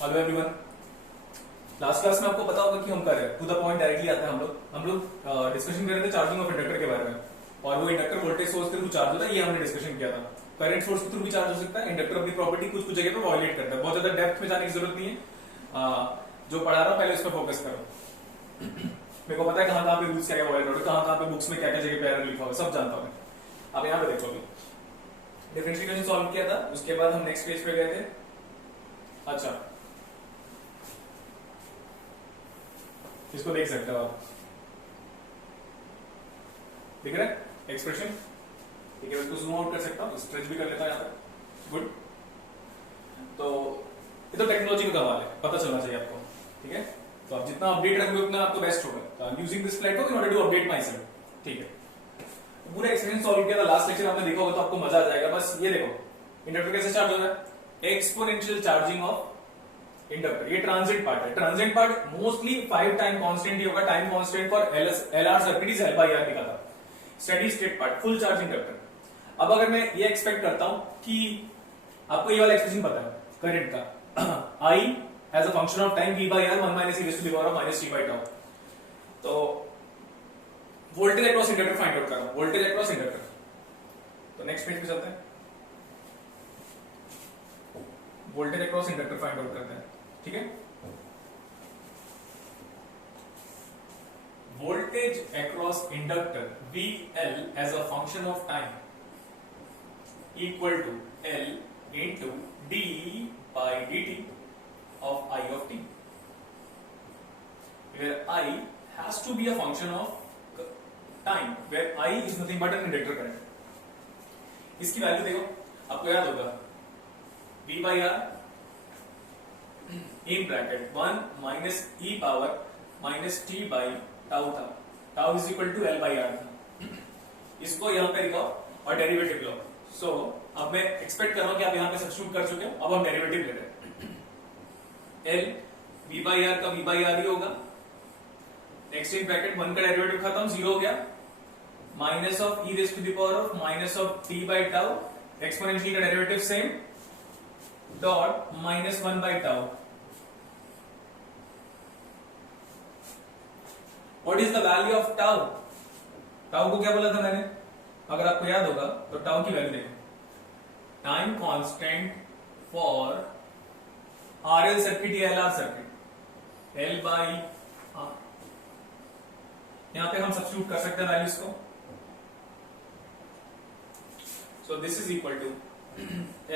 Hello everyone. Last class में आपको पता होगा कि हम कर रहे हैं टू द पॉइंट डायरेक्टली आता है। हम लोग डिस्कशन कर रहे थे चार्जिंग ऑफ इंडक्टर के बारे में, और वो इंडक्टर वोल्टेज सोर्स के थ्रू चार्ज होता है, ये हमने डिस्कशन किया था। करंट सोर्स के थ्रू भी चार्ज हो सकता है। इंडक्टर अपनी प्रॉपर्टी कुछ कुछ जगह पे वायलेट करता है, बहुत ज्यादा डेप्थ में जाने की जरूरत नहीं है। जो पढ़ा रहा हूं पहले उस पर फोकस करो। मेरे को पता है कहाँ कहाँ पे रूल्स क्या क्या वायलेट हो रहे, कहाँ पे बुक्स में क्या क्या जगह पे एरर लिखा हुआ है, सब जानता हूँ मैं। अब यहाँ पे देखो, डिफरेंशियल सॉल्व किया था, उसके बाद हम नेक्स्ट पेज पे गए थे। अच्छा, इसको देख सकते हो आप, दिख रहा है एक्सप्रेशन? ठीक है, इसको जूम आउट कर सकता हूँ, स्ट्रेच भी कर लेता हूँ यहाँ पे। गुड। तो ये तो टेक्नोलॉजी का कमाल है, पता चलना चाहिए आपको। ठीक है, तो आप जितना अपडेट रखोगे उतना आपको बेस्ट होगा। तो I am using this platform in order to update myself. ठीक है, पूरा एक्सपीरियंस सॉल्व किया था, लास्ट लेक्चर आपने देखा होगा तो आपको मजा आ जाएगा। बस ये देखो, इंडक्टर कैसे चार्ज हो रहा है, एक्सपोनेंशियल चार्जिंग ऑफ इंडक्टर। ये ट्रांजिट पार्ट है। Transit part mostly 5 time constant ही होगा। Time constant for LR circuit is L/R लिखा था। Steady state part, full charge inductor. अब अगर मैं ये एक्सपेक्ट करता हूं कि आपको ये वाला एक्सप्रेशन पता है करंट का, I as a function of time V/R 1 - e raised to the power of -t/τ। तो voltage across inductor find out करो, वोल्टेज अक्रॉस इंडक्टर। तो नेक्स्ट पेज पे चलते हैं, voltage across inductor find out करते हैं। ठीक है, voltage across inductor VL as a function of time equal to L into d/dt of I of t, where I has to be a function of time, where I is nothing but an inductor current। इसकी value देखो, आपको याद होगा V/R in bracket 1 minus e power minus t by tau था। tau is equal to L/R था। इसको यहां पे लिखो और डेरिवेटिव लो। सो अब मैं एक्सपेक्ट कर रहा हूं कि आप यहां पे सब्स्टिट्यूट कर चुके हो। अब हम डेरिवेटिव ले रहे हैं। L V/R का V/R ही होगा। नेक्स्ट इन ब्रैकेट 1 का डेरिवेटिव खत्म, 0 हो गया। Minus of e raise to the power of minus of t by tau, exponential का derivative same, dot -1 by tau. What is the value of tau? Tau को क्या बोला था मैंने, अगर आपको याद होगा तो टाउ की वैल्यू देखो, time constant for RL circuit या LR सर्किट, L/R। यहां पे हम सब्स्टिट्यूट कर सकते हैं वैल्यूज को। So this is equal to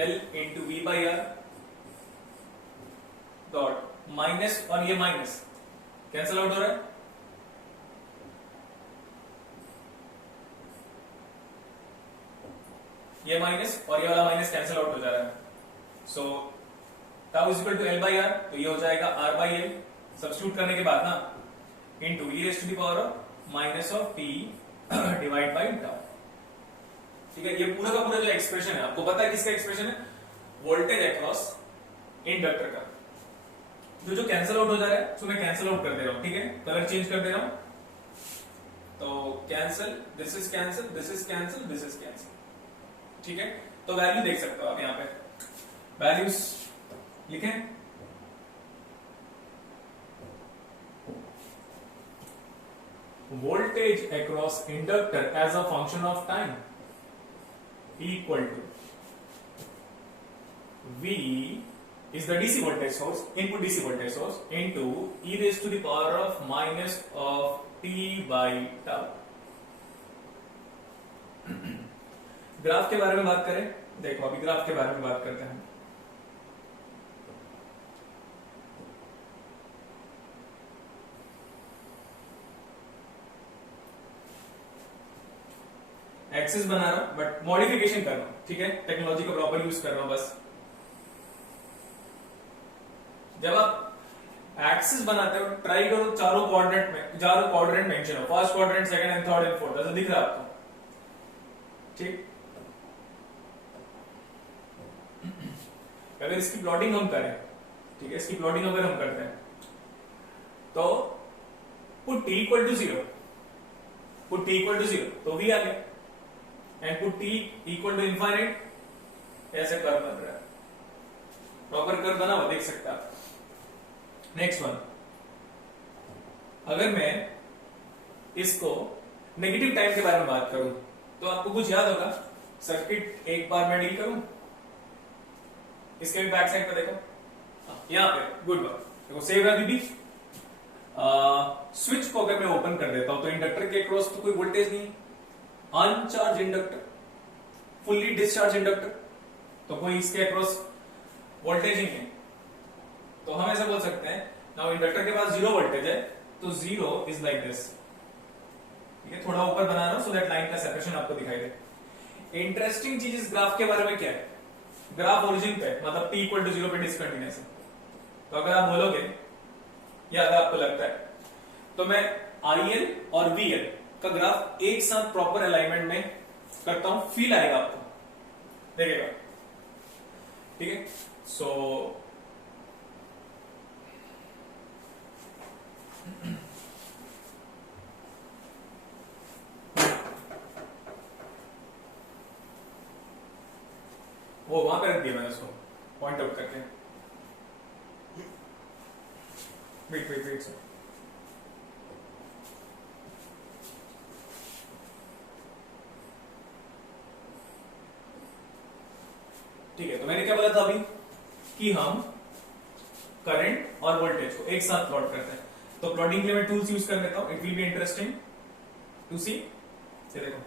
L into V/R dot minus, और ये माइनस कैंसल आउट हो रहा है, ये माइनस और ये वाला माइनस कैंसल आउट हो जा रहा है। So tau is equal to L/R, तो ये हो जाएगा R/L। सब्स्टिट्यूट करने के बाद ना into e raise to the power of minus of t divide by tau. ठीक है, ये पूरा का पूरा जो एक्सप्रेशन है, आपको पता है किसका एक्सप्रेशन है, वोल्टेज अक्रॉस इंडक्टर का। जो कैंसल आउट हो जा रहा है उसको मैं कैंसल आउट कर दे रहा हूं। ठीक है, कलर चेंज कर दे रहा हूं। तो cancel, this is cancel, this is cancel, this is cancel. ठीक है, तो वैल्यू देख सकते हो आप यहां पे, वैल्यूज लिखें। Voltage across inductor as a function of time equal to V is the DC voltage source, input DC voltage source, into e raised to the power of minus of t by tau। Graph के बारे में बात करें, देखो अभी graph के बारे में बात करते हैं। एक्सिस बना रहा हूं बट मॉडिफिकेशन कर रहा हूं। ठीक है, टेक्नोलॉजी का प्रॉपर यूज कर रहा हूं। बस जब आप एक्सिस बनाते हो ट्राई करो चारों क्वाड्रेंट मेंशन हो, first quadrant, second and third and fourth, ऐसा दिख रहा है आपको? ठीक, अगर इसकी प्लॉटिंग हम करें, ठीक है, इसकी प्लॉटिंग अगर हम करते हैं तो put t equal to 0, put t equal to 0 तो V आ गया, and put t equal to infinite, ऐसे कर्व बन रहा है। प्रॉपर कर्व बना हुआ देख सकते हैं आप। नेक्स्ट वन, अगर मैं इसको नेगेटिव टाइम के बारे में बात करूं तो आपको कुछ याद होगा, सर्किट एक बार मैं डील करूं, इसके भी बैक साइड पे देखो, यहां पे गुड बात देखो, सेव अभी भी स्विच को अगर मैं ओपन कर देता हूं तो इंडक्टर के अक्रॉस तो कोई वोल्टेज नहीं, अनचार्ज इंडक्टर, फुल्ली डिस्चार्ज इंडक्टर, तो कोई इसके अक्रॉस वोल्टेज ही नहीं, तो हम ऐसा बोल सकते हैं नाउ इंडक्टर के पास जीरो वोल्टेज है, तो जीरो इज लाइक दिस, ठीक है, थोड़ा ऊपर बना रहा हूं सो दैट लाइन का सेपरेशन आपको दिखाई दे। इंटरेस्टिंग चीज इस ग्राफ के बारे में क्या है, ग्राफ ओरिजिन पे मतलब t इक्वल टू जीरो पे डिसकंटिन्यूअस है, तो अगर आप बोलोगे या अगर आपको लगता है तो मैं IL और VL का ग्राफ एक साथ प्रॉपर अलाइनमेंट में करता हूं, फील आएगा आपको, देखिएगा, ठीक है। सो वो वहां पे रख दिया मैंने उसको पॉइंट आउट करके, वेट वेट वेट सर, ठीक है। तो मैंने क्या बोला था अभी कि हम करंट और वोल्टेज को एक साथ प्लॉट करते हैं, तो प्लॉटिंग के लिए मैं टूल्स यूज कर लेता हूं, it will be interesting to see. ये देखो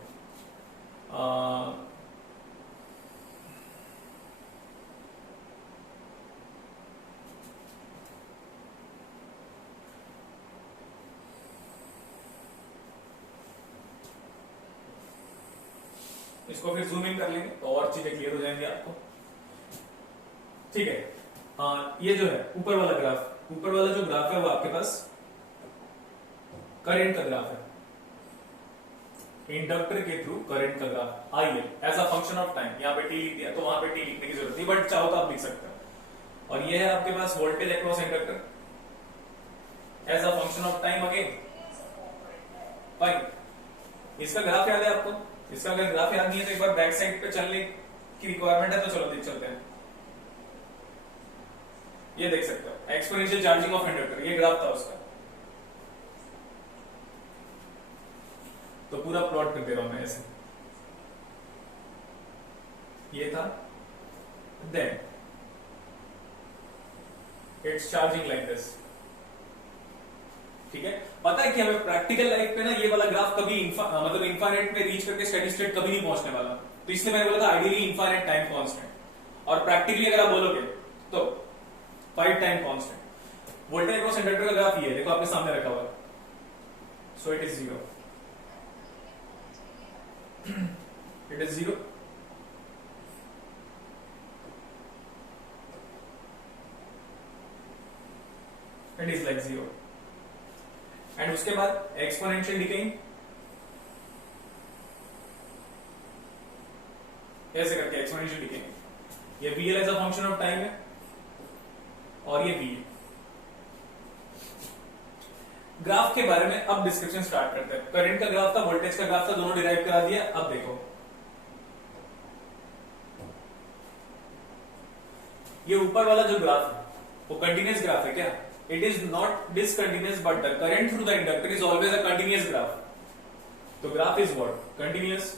इसको फिर जूम इन कर लेंगे तो और चीजें क्लियर हो जाएंगी आपको, ठीक है। ये जो है ऊपर वाला ग्राफ, ऊपर वाला जो ग्राफ है वो आपके पास करंट का ग्राफ है, इंडक्टर के थ्रू करंट का graph IL as a function of time, यहाँ पे टी लिख दिया तो वहां पे टी लिखने की जरूरत नहीं, बट चाहो तो आप लिख सकते हो। और ये है आपके पास voltage across inductor as a function of time again, fine. इसका ग्राफ याद है आपको, इसका अगर ग्राफ याद नहीं है तो एक बार बैक साइड पे चलने की रिक्वायरमेंट है तो चलो देख चलते हैं, ये देख सकते हो एक्सपोनेंशियल चार्जिंग ऑफ इंडक्टर, ये ग्राफ था उसका, तो पूरा प्लॉट कर दे रहा हूं मैं ऐसे, ये था, then it's charging like this, ठीक है। पता है कि हमें प्रैक्टिकल लाइफ पे ना ये वाला ग्राफ कभी मतलब इन्फाइनाइट में रीच करके स्टेडी स्टेट कभी नहीं पहुंचने वाला, तो इसलिए मैंने बोला था आइडियली इन्फाइनाइट टाइम कांस्टेंट, और प्रैक्टिकली अगर आप बोलोगे तो 5 time constant. Voltage across inductor का ग्राफ ये है, देखो आपके सामने रखा हुआ है, so it is 0, it is 0, it is like 0, and उसके बाद एक्सपोनेंशियल डिकेइंग ऐसे करके, एक्सपोनेंशियल डिकेइंग, ये VL as a function of time है और ये VL। ग्राफ के बारे में अब डिस्क्रिप्शन स्टार्ट करते हैं। करंट का ग्राफ था, वोल्टेज का ग्राफ था, दोनों डिराइव करा दिया। अब देखो ये ऊपर वाला जो ग्राफ है वो कंटिन्यूअस ग्राफ है क्या? It is not discontinuous but the current through the inductor is always a continuous graph. तो ग्राफ इज व्हाट? कंटिन्यूअस।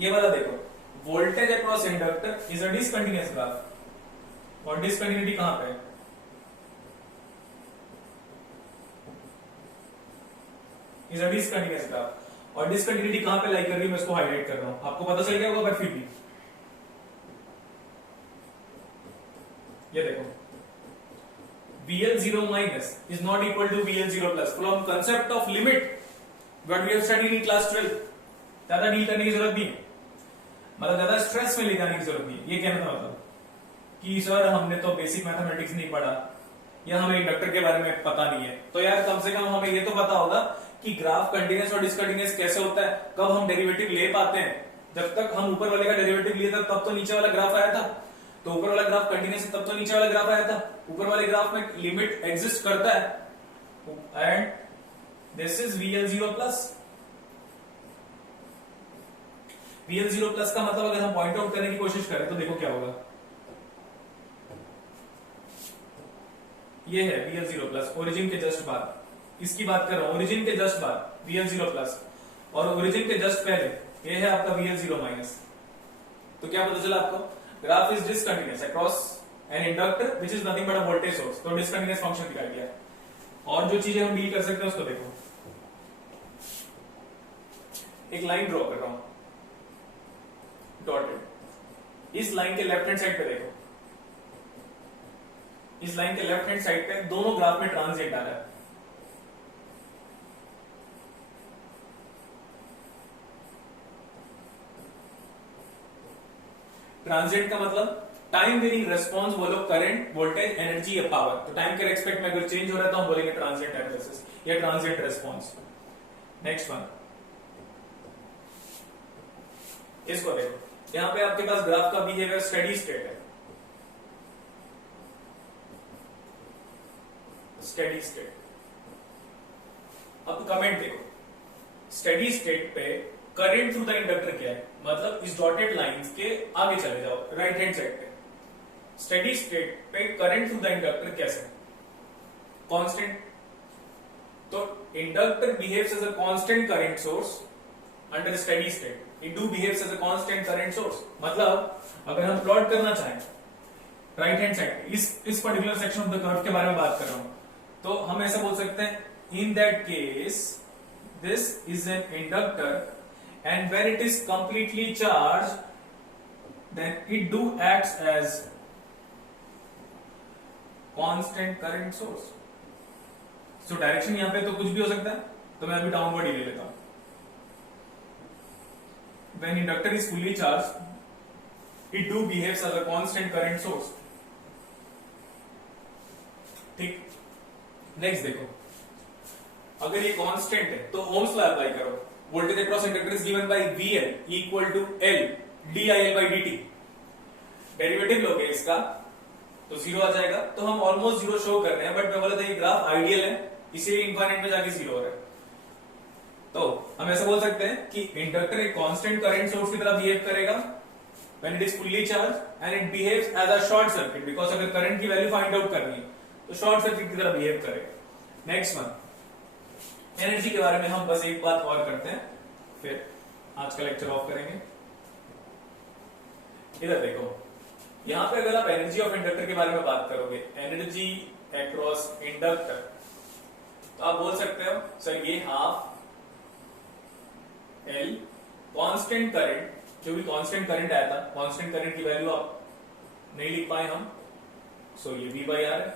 ये वाला देखो, voltage across inductor is a discontinuous graph, और डिसकंटिन्यूटी कहां पे है? इज अ डिसकंटिन्यूअस ग्राफ, और discontinuity कहां पे लाई कर रही है मैं इसको हाईलाइट कर रहा हूं, आपको पता चल गया होगा। पर फिर भी ये देखो, VL0 minus is not equal to VL0 plus from concept of limit what we have studied in class 12। ज्यादा डील करने की जरूरत नहीं है, मतलब ज्यादा स्ट्रेस में ले जाने की जरूरत नहीं है। ये कहने का मतलब कि सर हमने तो बेसिक मैथमेटिक्स नहीं पढ़ा या हमें इंडक्टर के बारे में पता नहीं है, तो यार कम से कम हमें ये तो पता होगा कि ग्राफ कंटिन्यूअस और डिसकंटिन्यूअस कैसे होता है, कब हम डेरिवेटिव ले पाते हैं। जब तक हम ऊपर वाले का डेरिवेटिव लिए था तब तो नीचे वाला ग्राफ आया था, तो ऊपर वाला ग्राफ कंटिन्यूअस है तब तो नीचे वाला ग्राफ आया था। ऊपर वाले ग्राफ में लिमिट एग्जिस्ट करता है and this is VL0 plus. VL0 plus का मतलब अगर हम पॉइंट आउट करने की कोशिश करें तो देखो क्या होगा, ये है VL0 प्लस ओरिजिन के जस्ट बाद, इसकी बात कर रहा हूं ओरिजिन के जस्ट बाद VL0 प्लस, और ओरिजिन के जस्ट पहले ये है आपका VL0 माइनस। तो क्या पता चला आपको, graph is discontinuous across an inductor which is nothing but a voltage source, तो डिसकंटिन्यूअस फंक्शन दिखाई दिया। और जो चीजें हम डील कर सकते हैं उसको देखो, एक लाइन ड्रॉ कर रहा हूं डॉटेड, इस लाइन के लेफ्ट हैंड साइड पे देखो, इस लाइन के लेफ्ट हैंड साइड पे दोनों ग्राफ में ट्रांजिएंट आ रहा है। ट्रांजिएंट का मतलब टाइम वेरिंग रेस्पॉन्स, बोलो करंट, वोल्टेज, एनर्जी या पावर। तो टाइम के रेस्पेक्ट में अगर चेंज हो रहा है तो हम बोलेंगे ट्रांजिएंट एनालिसिस या ट्रांजिएंट रेस्पॉन्स। नेक्स्ट वन, इसको देखो, यहां पे आपके पास ग्राफ का बिहेवियर स्टेडी स्टेट है, स्टेडी स्टेट। अब कमेंट देखो, स्टेडी स्टेट पे करंट थ्रू द इंडक्टर क्या है, मतलब इस डॉटेड लाइंस के आगे चले जाओ राइट हैंड साइड पे। स्टेडी स्टेट पे करंट थ्रू द इंडक्टर कैसे, कांस्टेंट। तो inductor behaves as a constant current source under steady state, it do behaves as a constant current source. मतलब अगर हम प्लॉट करना चाहें राइट हैंड साइड इस particular section of the curve के बारे में बात कर रहा हूं, तो हम ऐसा बोल सकते हैं, in that case this is an inductor and when it is completely charged then it do acts as constant current source। so direction यहां पे तो कुछ भी हो सकता है, तो मैं अभी डाउनवर्ड ही ले लेता हूं। when inductor is fully charged it do behaves as a constant current source। ठीक, नेक्स्ट देखो, अगर ये कांस्टेंट है तो ओम्स लॉ अप्लाई करो, voltage across inductor is given by VL equal to L DIL by dt। Derivative लोगे इसका तो जीरो आ जाएगा, तो हम ऑलमोस्ट जीरो शो कर रहे हैं, बट मैं बोला था ये ग्राफ आइडियल है इसीलिए इनफाइनाइट में जाके जीरो हो रहा है। तो हम ऐसा बोल सकते हैं कि इंडक्टर एक कांस्टेंट करंट सोर्स की तरह बिहेव करेगा when it is fully charged and it behaves as a short circuit because अगर करंट की वैल्यू फाइंड आउट करनी है तो शॉर्ट सर्किट की तरह बिहेव करेगा। नेक्स्ट वन, एनर्जी के बारे में हम बस एक बात और करते हैं, फिर आज का लेक्चर ऑफ करेंगे। इधर देखो, यहां पे अगर आप एनर्जी ऑफ इंडक्टर के बारे में बात करोगे, एनर्जी अक्रॉस इंडक्टर, तो आप बोल सकते हो सर ये हाफ एल कांस्टेंट करंट, जो भी कांस्टेंट करंट आया था, कांस्टेंट करंट की वैल्यू आप नहीं लिख पाए हम, सो ये V बाई आर है,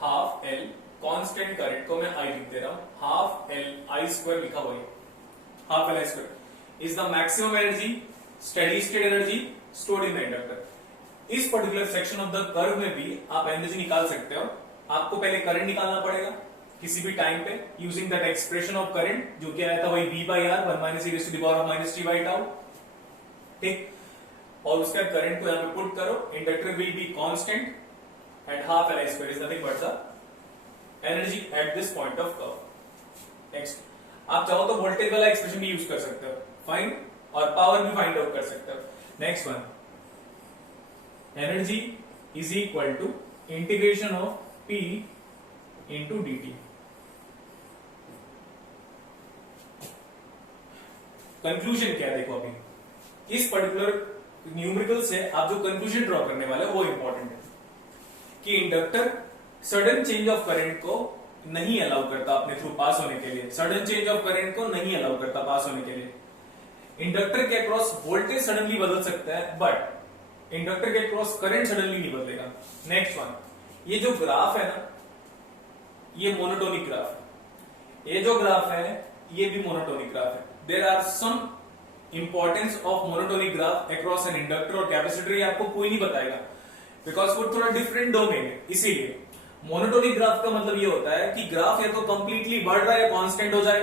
हाफ एल कांस्टेंट करंट को मैं आई लिख दे रहा हूं, हाफ एल आई स्क्वायर लिखा हुआ है, half L I square is the maximum energy, steady state energy stored in the inductor. इस particular section of the curve में भी आप एनर्जी निकाल सकते हो। आपको पहले करंट निकालना पड़ेगा किसी भी टाइम पे using that expression of current, जो कि आया था वही V by R 1 minus e to the power of minus t by tau. ठीक, और उसका करंट को यहां पे पुट करो, inductor will be constant and half Li square is nothing but the energy at this point of curve। next, आप चाहो तो वोल्टेज वाला एक्सप्रेशन भी यूज कर सकते हो, फाइन, और पावर भी फाइंड आउट कर सकते हो। Next one, energy is equal to integration of P into dt। Conclusion क्या है देखो, अभी इस पर्टिकुलर न्यूमेरिकल से आप जो कंक्लूजन ड्रॉ करने वाले हो वो इंपॉर्टेंट है कि inductor sudden change of current को नहीं अलाउ करता अपने थ्रू पास होने के लिए, सडन चेंज ऑफ करंट को नहीं अलाउ करता पास होने के लिए। इंडक्टर के अक्रॉस वोल्टेज सडनली बदल सकता है बट इंडक्टर के अक्रॉस करंट सडनली नहीं बदलेगा। नेक्स्ट वन, ये जो ग्राफ है ना, ये मोनोटोनिक ग्राफ है, ये जो ग्राफ है ये भी मोनोटोनिक ग्राफ है। There are some importance of monotonic graph across an inductor और कैपेसिटर, ये आपको कोई नहीं बताएगा बिकॉज वो थोड़ा डिफरेंट डोमेन है। इसीलिए मोनोटोनिक ग्राफ का मतलब ये होता है कि ग्राफ या तो कंप्लीटली बढ़ रहा है कांस्टेंट हो जाए,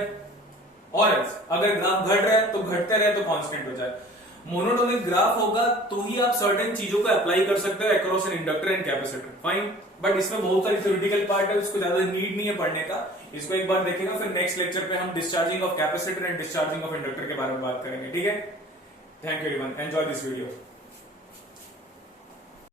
और अगर ग्राफ घट रहा है तो घटते रहे तो कांस्टेंट हो जाए। मोनोटोनिक ग्राफ होगा तो ही आप सर्टेन चीजों को अप्लाई कर सकते हो across an inductor and capacitor, fine. But इसमें बहुत सारी थ्योरेटिकल पार्ट है, उसको ज्यादा नीड नहीं है पढ़ने का, इसको एक बार देखेगा, फिर नेक्स्ट लेक्चर पे हम discharging of capacitor and discharging of inductor के बारे में बात करेंगे, ठीक है। Thank you everyone, enjoy this video.